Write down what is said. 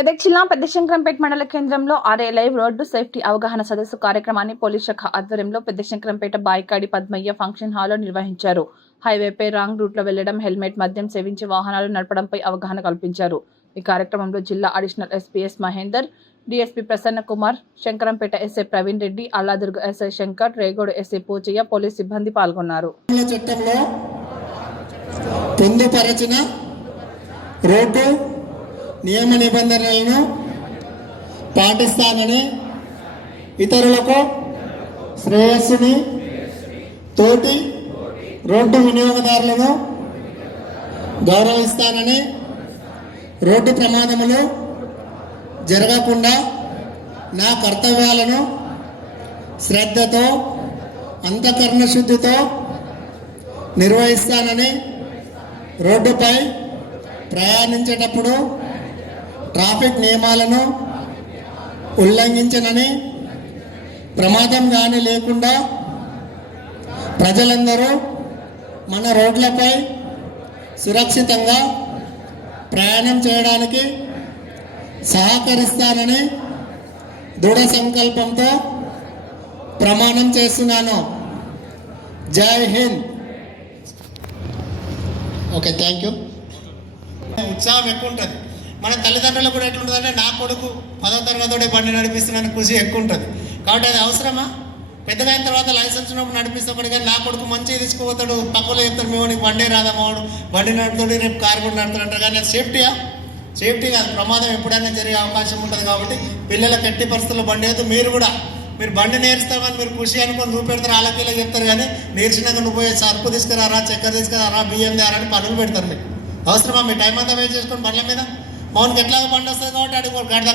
మెదక్ జిల్లా పెద్దశంకరంపేట మండల కేంద్రంలో ఆర్ఏ లైవ్ రోడ్డు సేఫ్టీ అవగాహన సదస్సు కార్యక్రమాన్ని పోలీస్ శాఖ ఆధ్వర్యంలో పెద్దశంకరంపేట బాయికాడి పద్మయ్య ఫంక్షన్ హాల్లో నిర్వహించారు. హైవేపై రాంగ్ రూట్లో వెళ్ళడం హెల్మెట్ మద్యం సేవించి వాహనాలు నడపడంపై అవగాహన కల్పించారు. ఈ కార్యక్రమంలో జిల్లా additional SPs Mahender DSP Prasanna Kumar Shankarampet SI Praveen Reddy Alladurg SI Shankar Regode SI Poochaiah police సిబ్బంది పాల్గొన్నారు. చట్టంలో పొందుపరచిన రోడ్డు నియమ నిబంధనలను పాటిస్తానని ఇతరులకు శ్రేయస్సుని తోటి రోడ్డు వినియోగదారులను గౌరవిస్తానని రోడ్డు ప్రమాదములు జరగకుండా నా కర్తవ్యాలను శ్రద్ధతో అంతఃకరణ శుద్ధితో నిర్వహిస్తానని రోడ్డుపై ప్రయాణించేటప్పుడు ట్రాఫిక్ నియమాలను ఉల్లంఘించనని ప్రమాదం కానీ లేకుండా ప్రజలందరూ మన రోడ్లపై సురక్షితంగా ప్రయాణం చేయడానికి సహకరిస్తానని దృఢ సంకల్పంతో ప్రమాణం చేస్తున్నాను. జై హింద్. ఓకే థ్యాంక్ యూ ఉత్సాహం ఎక్కువ ఉంటుంది. మన తల్లిదండ్రులకు కూడా ఎట్లుంటుందంటే నా కొడుకు పదో తరగతితోటే బండి నడిపిస్తున్నాను కృషి ఎక్కువ ఉంటుంది. కాబట్టి అది అవసరమా? పెద్దదైన తర్వాత లైసెన్స్ ఉన్నప్పుడు నడిపిస్తాడు కానీ నా కొడుకు మంచిగా తీసుకుపోతాడు పక్కలో చెప్తాడు మేము నీకు బండి రాదా మావాడు? బండి నడుపుతాడు రేపు కారు కూడా నడుపుతాడు అంటారు. కానీ అది సేఫ్టీయా? సేఫ్టీ కాదు. ప్రమాదం ఎప్పుడైనా జరిగే అవకాశం ఉంటుంది కాబట్టి పిల్లలకు ఎట్టి పరిస్థితుల్లో బండి అయితే మీరు కూడా మీరు బండి నేర్చుతామని మీరు ఖుషి అనుకొని చూపెడతారు వాళ్ళకి చెప్తారు కానీ నేర్చినాక నువ్వు పోయి సరుకు తీసుకురారా చక్కెర తీసుకురారా బియ్యం తేరా అని పనులు పెడతారు మీకు. అవసరమా? మీ టైం అంతా వేస్ట్ చేసుకొని బండ్ల మీద? మౌన్కి ఎట్లాగో పండు వస్తుంది కాబట్టి అడుగు గడ్డ